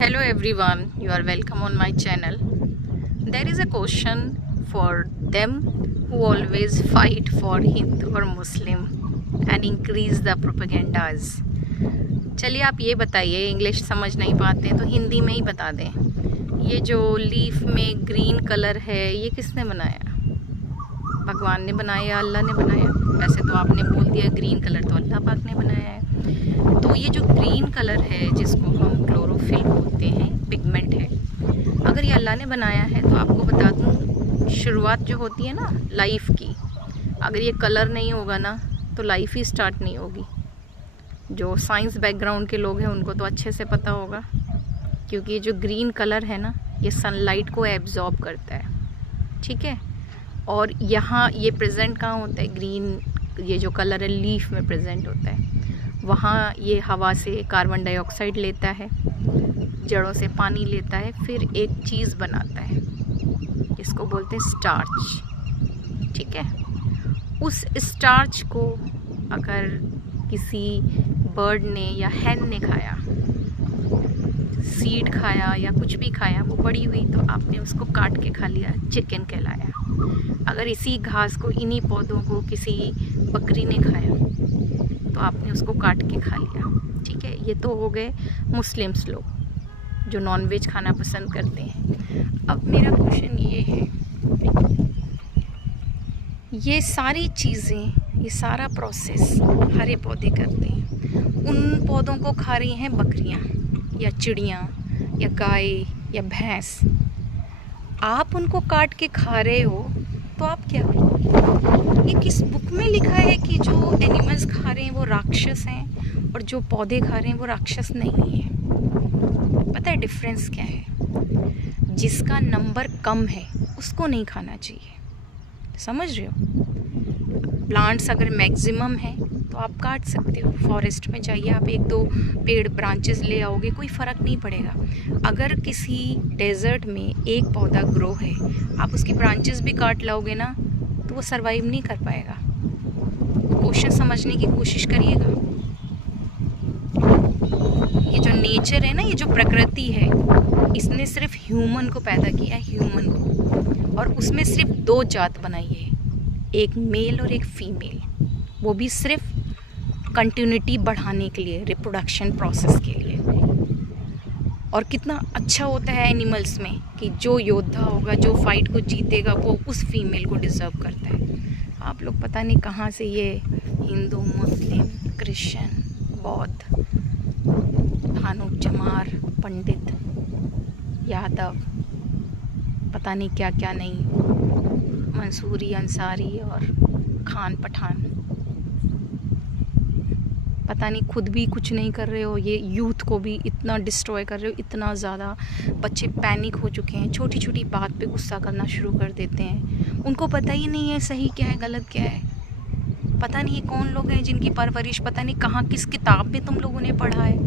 Hello everyone, you are welcome on my channel. There is a question for them who always fight for Hindu or Muslim and increase the propagandas. चलिए आप ये बताइए, English समझ नहीं पाते हैं तो हिंदी में ही बता दें। ये जो लीफ में ग्रीन कलर है ये किसने बनाया? भगवान ने बनाया या अल्लाह ने बनाया? वैसे तो आपने बोल दिया ग्रीन कलर तो अल्लाह पाक ने बनाया है। तो ये जो ग्रीन कलर है जिसको हम क्लोरोफिल बोलते हैं, पिगमेंट है, अगर ये अल्लाह ने बनाया है तो आपको बता दूँ, शुरुआत जो होती है ना लाइफ की, अगर ये कलर नहीं होगा ना तो लाइफ ही स्टार्ट नहीं होगी। जो साइंस बैकग्राउंड के लोग हैं उनको तो अच्छे से पता होगा, क्योंकि ये जो ग्रीन कलर है ना ये सनलाइट को एब्जॉर्ब करता है, ठीक है। और यहाँ ये प्रेजेंट कहाँ होता है? ग्रीन ये जो कलर है लीफ में प्रेजेंट होता है। वहाँ ये हवा से कार्बन डाइऑक्साइड लेता है, जड़ों से पानी लेता है, फिर एक चीज़ बनाता है जिसको बोलते हैं स्टार्च, ठीक है। उस स्टार्च को अगर किसी बर्ड ने या हैन ने खाया, सीड खाया या कुछ भी खाया, वो बड़ी हुई तो आपने उसको काट के खा लिया, चिकन कहलाया। अगर इसी घास को, इन्हीं पौधों को किसी बकरी ने खाया तो आपने उसको काट के खा लिया, ठीक है। ये तो हो गए मुस्लिम्स लोग जो नॉनवेज खाना पसंद करते हैं। अब मेरा क्वेश्चन ये है, ये सारी चीज़ें, ये सारा प्रोसेस हरे पौधे करते हैं। उन पौधों को खा रही हैं बकरियां या चिड़ियां या गाय या भैंस। आप उनको काट के खा रहे हो तो आप क्या? ये किस बुक में लिखा है कि जो एनिमल्स खा रहे हैं वो राक्षस हैं और जो पौधे खा रहे हैं वो राक्षस नहीं है? पता है डिफरेंस क्या है? जिसका नंबर कम है उसको नहीं खाना चाहिए, समझ रहे हो। प्लांट्स अगर मैक्सिमम है तो आप काट सकते हो। फॉरेस्ट में जाइए, आप एक दो पेड़ ब्रांचेस ले आओगे, कोई फ़र्क नहीं पड़ेगा। अगर किसी डेजर्ट में एक पौधा ग्रो है, आप उसकी ब्रांचेस भी काट लाओगे ना तो वो सरवाइव नहीं कर पाएगा। क्वेश्चन समझने की कोशिश करिएगा। ये जो नेचर है ना, ये जो प्रकृति है, इसने सिर्फ ह्यूमन को पैदा किया है, ह्यूमन को, और उसमें सिर्फ दो जात बनाई है, एक मेल और एक फीमेल। वो भी सिर्फ कंटिन्यूटी बढ़ाने के लिए, रिप्रोडक्शन प्रोसेस के लिए। और कितना अच्छा होता है एनिमल्स में कि जो योद्धा होगा, जो फाइट को जीतेगा, वो उस फीमेल को डिज़र्व करता है। आप लोग पता नहीं कहाँ से ये हिंदू, मुस्लिम, क्रिश्चियन, बौद्ध, धानुक, चमार, पंडित, यादव, पता नहीं क्या क्या नहीं, मंसूरी, अंसारी और खान पठान, पता नहीं खुद भी कुछ नहीं कर रहे हो, ये यूथ को भी इतना डिस्ट्रॉय कर रहे हो। इतना ज़्यादा बच्चे पैनिक हो चुके हैं, छोटी छोटी बात पे गुस्सा करना शुरू कर देते हैं। उनको पता ही नहीं है सही क्या है, गलत क्या है। पता नहीं ये कौन लोग हैं जिनकी परवरिश पता नहीं कहाँ, किस किताब में तुम लोगों ने पढ़ा है।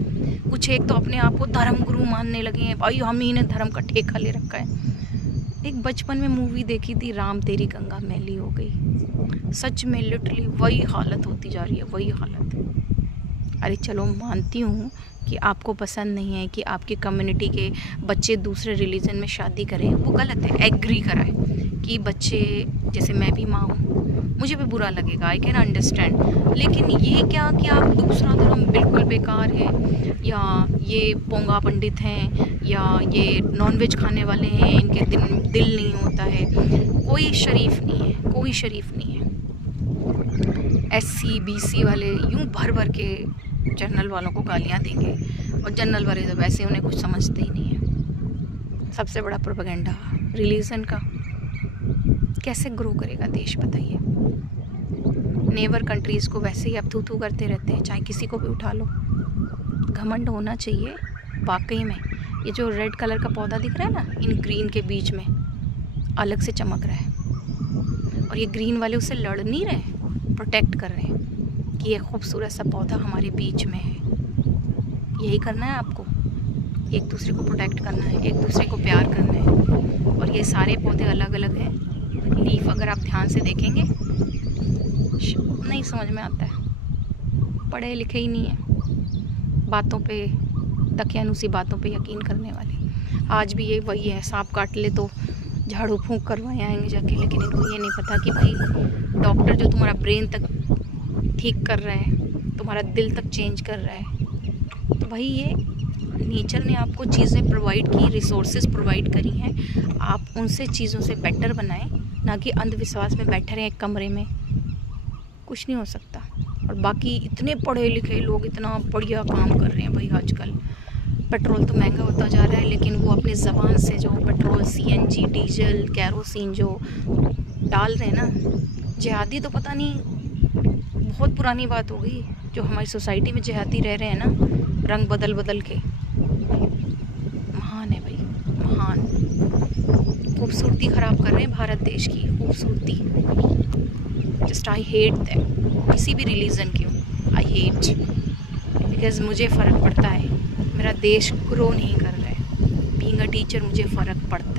कुछ एक तो अपने आप को धर्म गुरु मानने लगे हैं, भाई हम ही ने धर्म का ठेका ले रखा है। एक बचपन में मूवी देखी थी, राम तेरी गंगा मैली हो गई। सच में लिटरली वही हालत होती जा रही है, वही हालत। अरे चलो मानती हूँ कि आपको पसंद नहीं है कि आपकी कम्युनिटी के बच्चे दूसरे रिलीजन में शादी करें, वो गलत है, एग्री करा है कि बच्चे, जैसे मैं भी माँ हूँ, मुझे भी बुरा लगेगा, आई कैन अंडरस्टैंड। लेकिन ये क्या कि आप दूसरा धर्म बिल्कुल बेकार है, या ये पोंगा पंडित हैं, या ये नॉनवेज खाने वाले हैं, इनके दिल नहीं होता है, कोई शरीफ नहीं है, कोई शरीफ नहीं है। SC BC वाले यूं भर भर के जनरल वालों को गालियां देंगे, और जनरल वाले तो वैसे उन्हें कुछ समझते ही नहीं है। सबसे बड़ा प्रोपेगेंडा रिलीजन का कैसे ग्रो करेगा देश, बताइए। नेबर कंट्रीज़ को वैसे ही अब थू थू करते रहते हैं, चाहे किसी को भी उठा लो। घमंड होना चाहिए वाकई में। ये जो रेड कलर का पौधा दिख रहा है ना, इन ग्रीन के बीच में अलग से चमक रहा है, और ये ग्रीन वाले उससे लड़ नहीं रहे, प्रोटेक्ट कर रहे हैं कि ये खूबसूरत सा पौधा हमारे बीच में है। यही करना है आपको, एक दूसरे को प्रोटेक्ट करना है, एक दूसरे को प्यार करना है। और ये सारे पौधे अलग अलग हैं। लीफ अगर आप ध्यान से देखेंगे नहीं समझ में आता है, पढ़े लिखे ही नहीं है, बातों पे दकियानूसी बातों पे यकीन करने वाले। आज भी ये वही है, सांप काट ले तो झाड़ू फूंक करवाए आएंगे जाके, लेकिन इनको ये नहीं पता कि भाई डॉक्टर जो तुम्हारा ब्रेन तक ठीक कर रहा है, तुम्हारा दिल तक चेंज कर रहा है, तो भाई ये नेचर ने आपको चीज़ें प्रोवाइड की, रिसोर्सेज प्रोवाइड करी हैं, आप उनसे चीज़ों से बेटर बनाएं, ना कि अंधविश्वास में बैठे रहें एक कमरे में। कुछ नहीं हो सकता। और बाकी इतने पढ़े लिखे लोग इतना बढ़िया काम कर रहे हैं भाई। आजकल पेट्रोल तो महंगा होता जा रहा है, लेकिन वो अपने ज़बान से जो पेट्रोल, सीएनजी, डीजल, केरोसिन जो डाल रहे हैं ना, जिहादी तो पता नहीं, बहुत पुरानी बात हो गई जो हमारी सोसाइटी में जिहादी रह रहे हैं ना, रंग बदल बदल के। महान है भाई, महान। खूबसूरती ख़राब कर रहे हैं भारत देश की खूबसूरती। Just I hate that. किसी भी रिलीजन की हो, आई हेट, बिकॉज मुझे फ़र्क पड़ता है, मेरा देश ग्रो नहीं कर रहा है। बीइंग अ टीचर मुझे फ़र्क पड़ता है।